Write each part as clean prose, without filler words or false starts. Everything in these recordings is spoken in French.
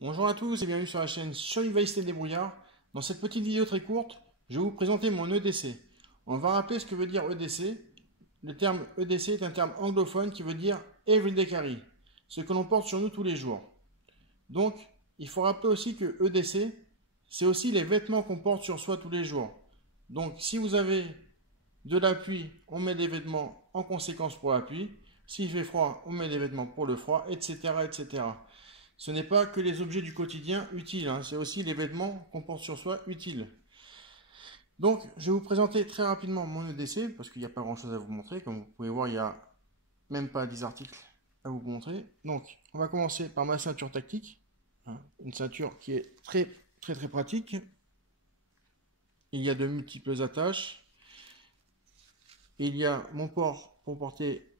Bonjour à tous et bienvenue sur la chaîne Survivalistes et Débrouillards. Dans cette petite vidéo très courte, je vais vous présenter mon EDC. On va rappeler ce que veut dire EDC. Le terme EDC est un terme anglophone qui veut dire Everyday Carry, ce que l'on porte sur nous tous les jours. Donc, il faut rappeler aussi que EDC, c'est aussi les vêtements qu'on porte sur soi tous les jours. Donc, si vous avez de la pluie, on met des vêtements en conséquence pour la pluie. S'il fait froid, on met des vêtements pour le froid, etc., etc. Ce n'est pas que les objets du quotidien utiles, c'est aussi les vêtements qu'on porte sur soi utiles. Donc, je vais vous présenter très rapidement mon EDC, parce qu'il n'y a pas grand-chose à vous montrer. Comme vous pouvez voir, il n'y a même pas 10 articles à vous montrer. Donc, on va commencer par ma ceinture tactique. Une ceinture qui est très pratique. Il y a de multiples attaches. Il y a mon port pour porter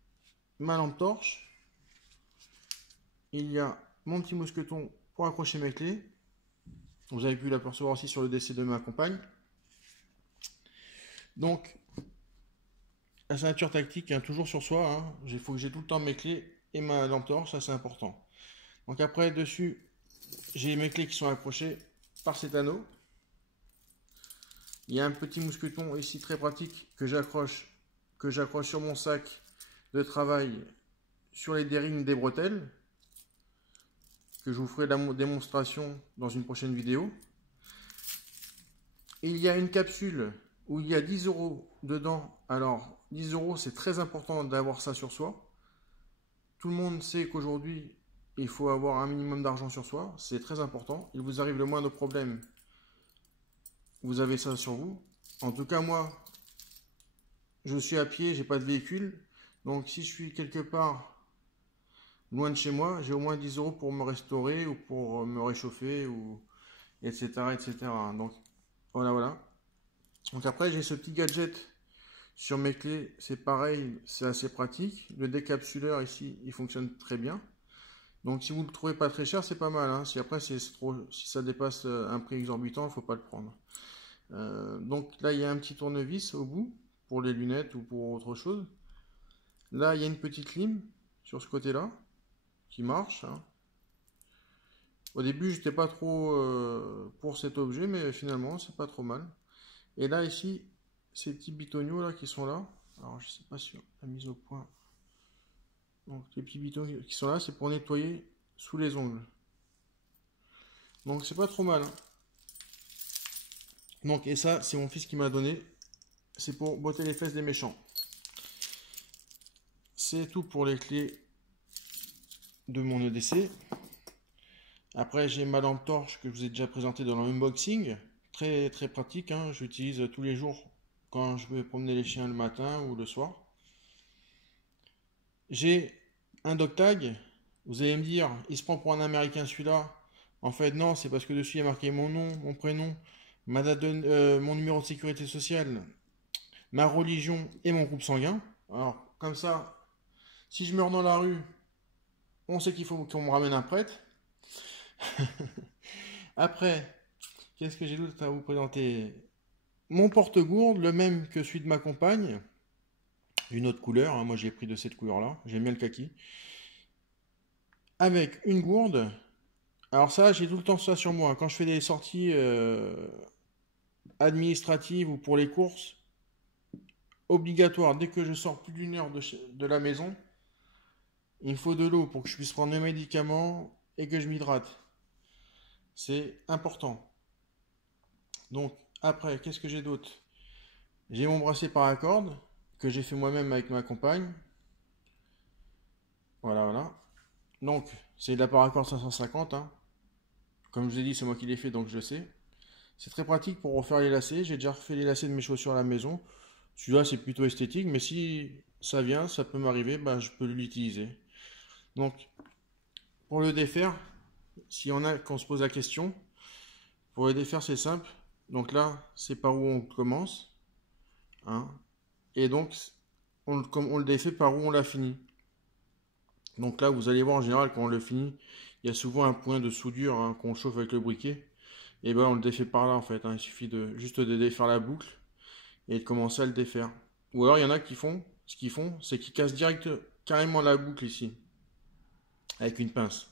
ma lampe torche. Il y a mon petit mousqueton pour accrocher mes clés. Vous avez pu l'apercevoir aussi sur le DC de ma compagne. Donc, la ceinture tactique, toujours sur soi. Il faut que j'ai tout le temps mes clés et ma lampe torche, ça c'est important. Donc après, dessus, j'ai mes clés qui sont accrochées par cet anneau. Il y a un petit mousqueton ici très pratique que j'accroche sur mon sac de travail sur les dérines des bretelles, que je vous ferai la démonstration dans une prochaine vidéo. Il y a une capsule où il y a 10 € dedans. Alors 10 €, c'est très important d'avoir ça sur soi. Tout le monde sait qu'aujourd'hui il faut avoir un minimum d'argent sur soi, c'est très important. Il vous arrive le moindre problème, vous avez ça sur vous. En tout cas moi, je suis à pied, j'ai pas de véhicule, donc si je suis quelque part loin de chez moi, j'ai au moins 10 € pour me restaurer ou pour me réchauffer, ou etc. etc. Donc voilà. Donc après, j'ai ce petit gadget sur mes clés, c'est pareil, c'est assez pratique. Le décapsuleur ici, il fonctionne très bien. Donc si vous ne le trouvez pas très cher, c'est pas mal. Si après, si ça dépasse un prix exorbitant, il ne faut pas le prendre. Donc là, il y a un petit tournevis au bout pour les lunettes ou pour autre chose. Là, il y a une petite lime sur ce côté-là qui marche. Au début, j'étais pas trop pour cet objet, mais finalement, c'est pas trop mal. Et là, ici, ces petits bitoniaux là qui sont là. Alors, je sais pas si la mise au point. Donc, les petits bitoniaux qui sont là, c'est pour nettoyer sous les ongles. Donc, c'est pas trop mal. Donc, et ça, c'est mon fils qui m'a donné. C'est pour botter les fesses des méchants. C'est tout pour les clés de mon EDC. Après, j'ai ma lampe torche que je vous ai déjà présentée dans l'unboxing. Très pratique, j'utilise tous les jours quand je vais promener les chiens le matin ou le soir. J'ai un dog tag. Vous allez me dire, il se prend pour un américain celui-là. En fait, non, c'est parce que dessus il y a marqué mon nom, mon prénom, ma date mon numéro de sécurité sociale, ma religion et mon groupe sanguin. Alors, comme ça, si je meurs dans la rue, on sait qu'il faut qu'on me ramène un prêtre. Après, qu'est-ce que j'ai d'autre à vous présenter? Mon porte-gourde, le même que celui de ma compagne, d'une autre couleur. Moi, j'ai pris de cette couleur-là. J'aime bien le kaki. Avec une gourde. Alors ça, j'ai tout le temps ça sur moi. Quand je fais des sorties administratives ou pour les courses, obligatoire, dès que je sors plus d'une heure de la maison, il me faut de l'eau pour que je puisse prendre mes médicaments et que je m'hydrate. C'est important. Donc, après, qu'est-ce que j'ai d'autre? J'ai mon bracelet paracorde que j'ai fait moi-même avec ma compagne. Voilà. Donc, c'est de la paracorde 550. Comme je vous ai dit, c'est moi qui l'ai fait, donc je le sais. C'est très pratique pour refaire les lacets. J'ai déjà refait les lacets de mes chaussures à la maison. Celui-là, c'est plutôt esthétique, mais si ça vient, ça peut m'arriver, je peux l'utiliser. Donc, pour le défaire, s'il y en a qu'on se pose la question, pour le défaire, c'est simple. Donc là, c'est par où on commence. Et donc, on le défait par où on l'a fini. Donc là, vous allez voir, en général, quand on le finit, il y a souvent un point de soudure qu'on chauffe avec le briquet. Et on le défait par là, en fait. Il suffit juste de défaire la boucle et de commencer à le défaire. Ou alors, il y en a qui font, ce qu'ils font, c'est qu'ils cassent carrément la boucle ici, avec une pince.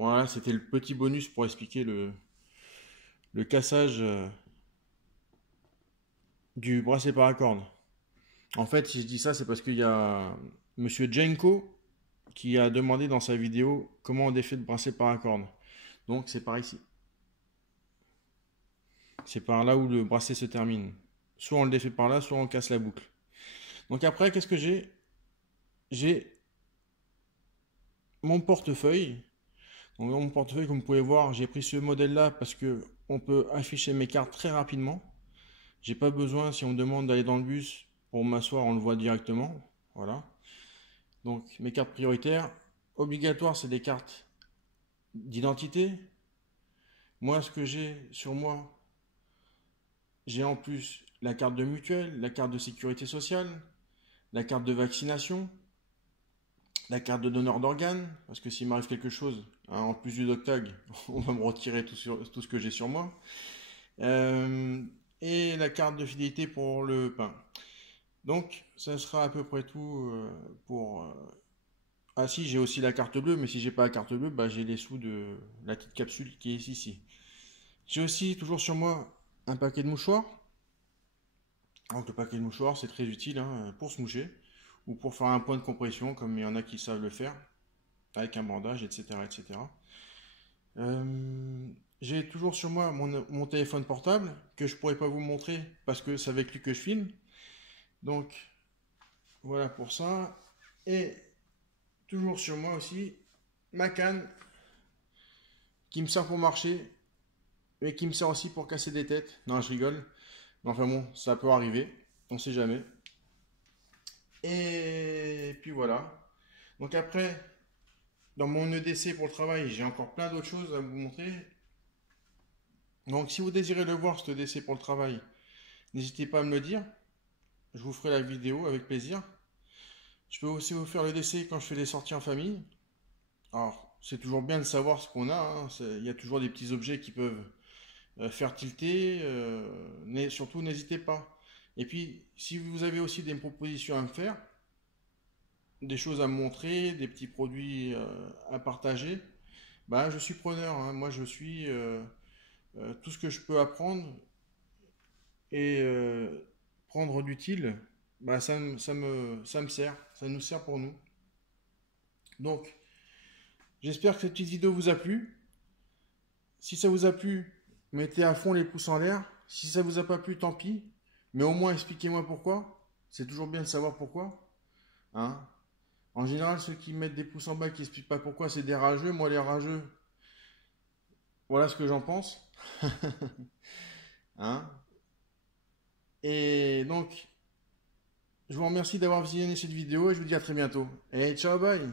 Voilà, c'était le petit bonus pour expliquer le cassage du bracelet paracorne. En fait, si je dis ça, c'est parce qu'il y a Monsieur Jenko qui a demandé dans sa vidéo comment on défait le bracelet paracorne. Donc c'est par ici. C'est par là où le bracelet se termine. Soit on le défait par là, soit on casse la boucle. Donc après, qu'est-ce que j'ai? J'ai mon portefeuille. Donc dans mon portefeuille, comme vous pouvez voir, j'ai pris ce modèle-là parce que on peut afficher mes cartes très rapidement. J'ai pas besoin, si on me demande d'aller dans le bus, pour m'asseoir, on le voit directement. Voilà. Donc mes cartes prioritaires, obligatoires, c'est des cartes d'identité. Moi, ce que j'ai sur moi, j'ai en plus la carte de mutuelle, la carte de sécurité sociale, la carte de vaccination, la carte de donneur d'organes, parce que s'il m'arrive quelque chose, hein, en plus du doctag, on va me retirer tout ce que j'ai sur moi. Et la carte de fidélité pour le pain. Donc, ça sera à peu près tout pour... Ah si, j'ai aussi la carte bleue, mais si j'ai pas la carte bleue, bah, j'ai les sous de la petite capsule qui est ici. J'ai aussi toujours sur moi un paquet de mouchoirs. Donc le paquet de mouchoirs, c'est très utile hein, pour se moucher ou pour faire un point de compression, comme il y en a qui savent le faire, avec un bandage, etc. etc. J'ai toujours sur moi mon téléphone portable, que je pourrais pas vous montrer, parce que c'est avec lui que je filme. Donc, voilà pour ça. Et toujours sur moi aussi, ma canne, qui me sert pour marcher, mais qui me sert aussi pour casser des têtes. Non, je rigole. Mais enfin bon, ça peut arriver, on sait jamais. Et puis voilà. Donc après, dans mon EDC pour le travail, j'ai encore plein d'autres choses à vous montrer. Donc si vous désirez le voir, cet EDC pour le travail, n'hésitez pas à me le dire. Je vous ferai la vidéo avec plaisir. Je peux aussi vous faire le l'EDC quand je fais des sorties en famille. Alors, c'est toujours bien de savoir ce qu'on a. Hein. Il y a toujours des petits objets qui peuvent faire tilter. Mais surtout, n'hésitez pas. Et puis, si vous avez aussi des propositions à me faire, des choses à me montrer, des petits produits à partager, bah, je suis preneur. Hein. Moi, je suis tout ce que je peux apprendre et prendre d'utile, bah, ça me sert. Ça nous sert pour nous. Donc, j'espère que cette petite vidéo vous a plu. Si ça vous a plu, mettez à fond les pouces en l'air. Si ça vous a pas plu, tant pis. Mais au moins, expliquez-moi pourquoi. C'est toujours bien de savoir pourquoi. Hein? En général, ceux qui mettent des pouces en bas qui expliquent pas pourquoi, c'est des rageux. Moi, les rageux, voilà ce que j'en pense. Hein? Et donc, je vous remercie d'avoir visionné cette vidéo et je vous dis à très bientôt. Et ciao, bye!